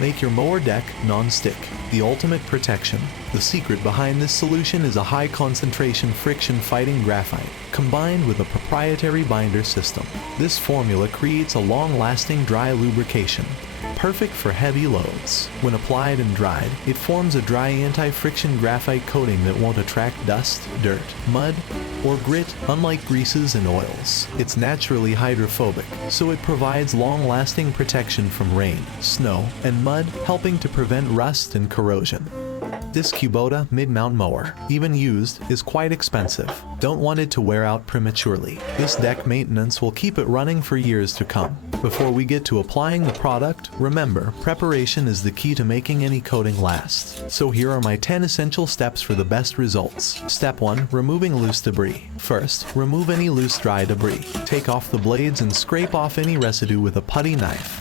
Make your mower deck non-stick, the ultimate protection. The secret behind this solution is a high concentration friction-fighting graphite, combined with a proprietary binder system. This formula creates a long-lasting dry lubrication, perfect for heavy loads. When applied and dried, it forms a dry anti-friction graphite coating that won't attract dust, dirt, mud, or grit, unlike greases and oils. It's naturally hydrophobic, so it provides long-lasting protection from rain, snow, and mud, helping to prevent rust and corrosion. This Kubota mid-mount mower, even used, is quite expensive. Don't want it to wear out prematurely. This deck maintenance will keep it running for years to come. Before we get to applying the product, remember, preparation is the key to making any coating last. So here are my 10 essential steps for the best results. Step 1. Removing loose debris. First, remove any loose dry debris. Take off the blades and scrape off any residue with a putty knife.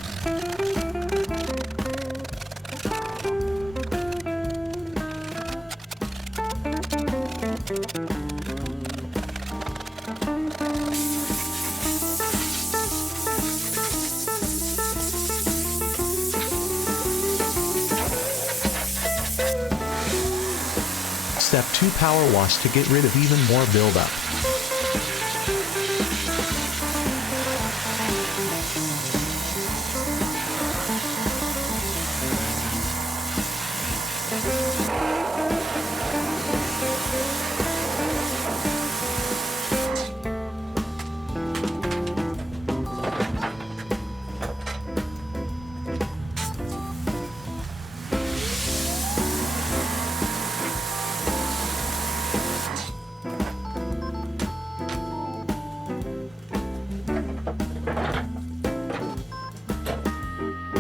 Step 2. Power wash to get rid of even more buildup.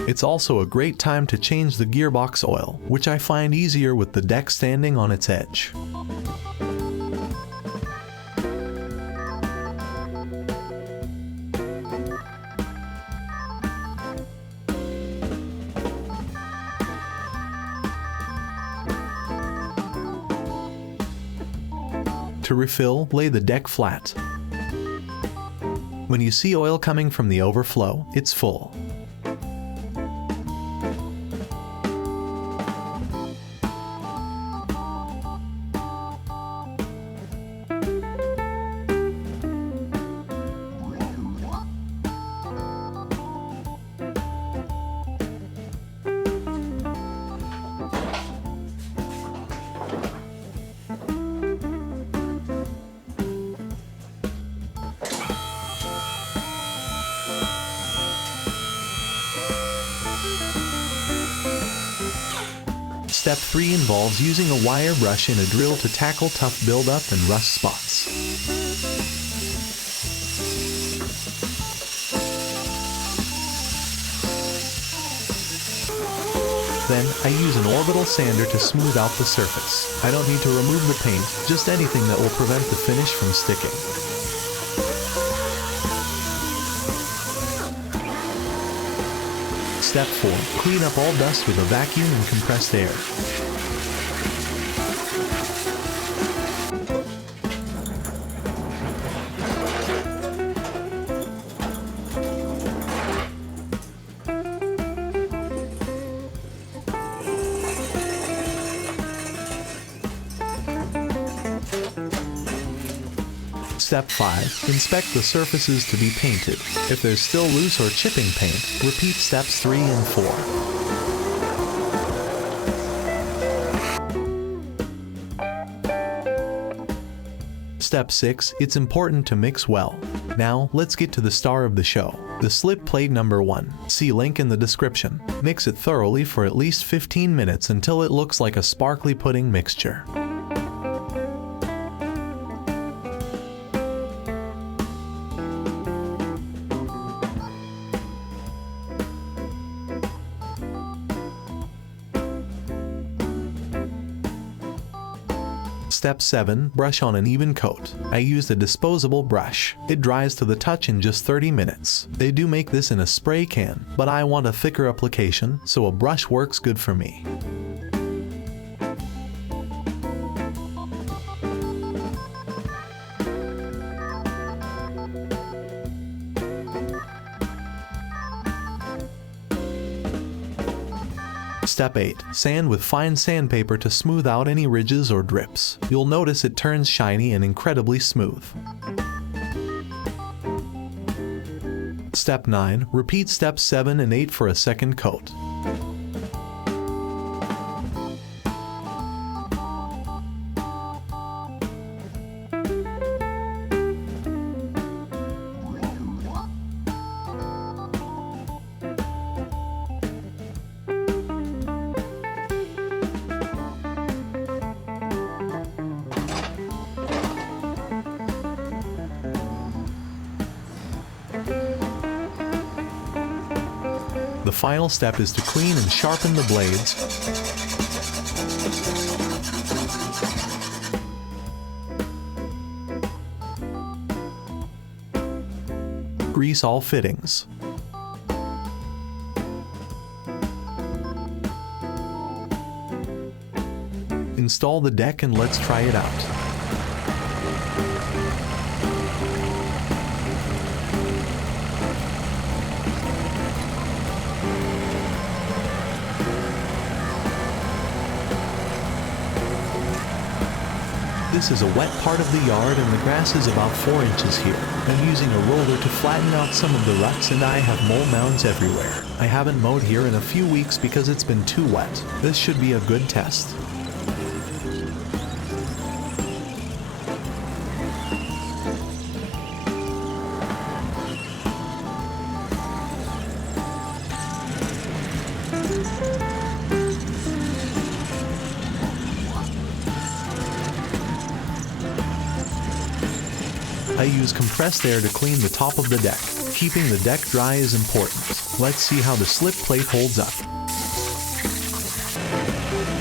It's also a great time to change the gearbox oil, which I find easier with the deck standing on its edge. To refill, lay the deck flat. When you see oil coming from the overflow, it's full. Step 3 involves using a wire brush and a drill to tackle tough buildup and rust spots. Then, I use an orbital sander to smooth out the surface. I don't need to remove the paint, just anything that will prevent the finish from sticking. Step 4. Clean up all dust with a vacuum and compressed air. Step 5. Inspect the surfaces to be painted. If there's still loose or chipping paint, repeat steps 3 and 4. Step 6. It's important to mix well. Now, let's get to the star of the show, the slip plate number 1. See link in the description. Mix it thoroughly for at least 15 minutes until it looks like a sparkly pudding mixture. Step 7. Brush on an even coat. I used a disposable brush. It dries to the touch in just 30 minutes. They do make this in a spray can, but I want a thicker application, so a brush works good for me. Step 8. Sand with fine sandpaper to smooth out any ridges or drips. You'll notice it turns shiny and incredibly smooth. Step 9. Repeat steps 7 and 8 for a second coat. The final step is to clean and sharpen the blades. Grease all fittings. Install the deck and let's try it out. This is a wet part of the yard and the grass is about 4 inches here. I'm using a roller to flatten out some of the ruts and I have mole mounds everywhere. I haven't mowed here in a few weeks because it's been too wet. This should be a good test. I use compressed air to clean the top of the deck. Keeping the deck dry is important. Let's see how the slip plate holds up.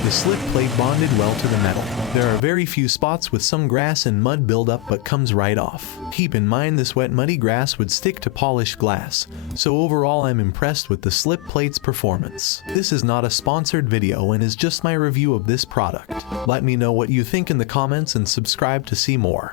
The slip plate bonded well to the metal. There are very few spots with some grass and mud buildup but comes right off. Keep in mind this wet muddy grass would stick to polished glass, so overall I'm impressed with the slip plate's performance. This is not a sponsored video and is just my review of this product. Let me know what you think in the comments and subscribe to see more.